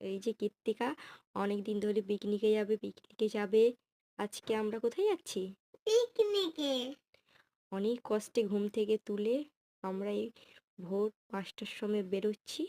এই যে কৃত্তিকা অনেক দিন ধরে পিকনিকে যাবে পিকনিকে যাবে। আজকে আমরা কোথায় যাচ্ছি? পিকনিকে। অনেক কষ্টে ঘুম থেকে তুলে আমরা এই ভোর 5টার সময় বেরোচ্ছি।